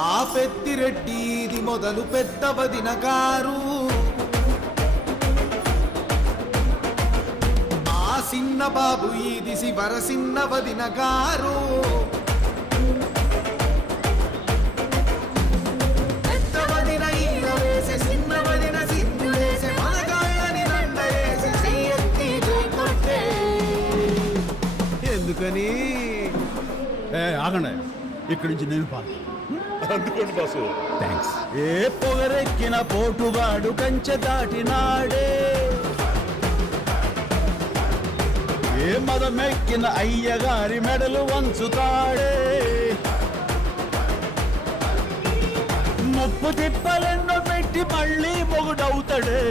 ఆ పెద్దిరెడ్డి ఇది మొదలు పెద్ద వదిన గారు, ఆ సిన్న బాబు ఇది శివర సిన్న వదిన గారు. పెద్ద వదిన ఈల వేసే సిన్న వదిన సిద్ధు వేసే మనగాళ్ళని దండ వేసి చెయ్యెత్తి కొట్టే. ఎందుకని ఆగండి, ఇక్కడి నుంచి నేను పాలు. అందుకోండి బాసు. థ్యాంక్స్. ఏ పొగరెక్కిన పోటుగాడు కంచె దాటినాడే, ఏ మదమెక్కిన అయ్యగారి మెడలు వంచుతాడే, ముప్పు తిప్పలెన్నో పెట్టి మళ్ళీ మొగుడవుతాడే.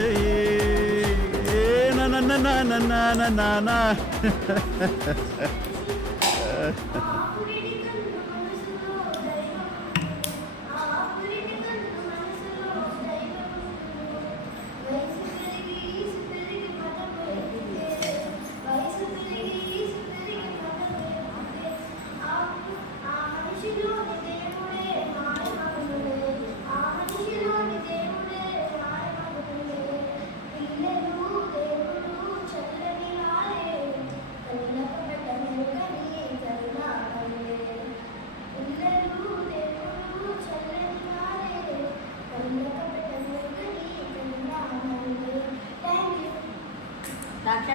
నానా